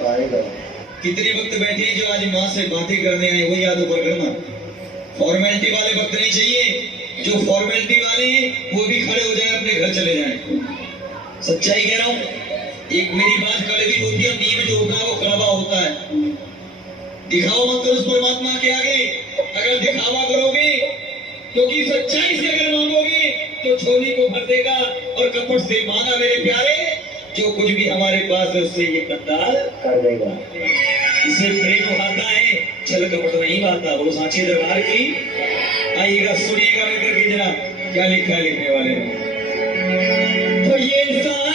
कितने वक्त बैठे हैं जो आज माँ से बातें करने आए, वो याद ऊपर करना। फॉर्मेलिटी वाले वक्त नहीं चाहिए, जो फॉर्मेलिटी वाले हैं वो भी खड़े हो जाए, अपने घर चले जाए। सच्चाई कह रहा हूं। एक मेरी बात कड़वी होती है, नीम जो होता है वो कड़वा होता है। दिखाओ मत करो उस परमात्मा के आगे। अगर दिखावा करोगे, क्योंकि सच्चाई से अगर मांगोगे तो झोली को भर देगा, और कपट से मांगा मेरे प्यारे, जो कुछ भी हमारे पास है उससे ये गद्दार कर देगा। इसे प्रेम आता है, छल कपट नहीं आता। बोलो सांचे दरबार की। आइएगा, सुनिएगा मित्र की जरा क्या लिखा है लिखने वाले ने। तो ये इंसान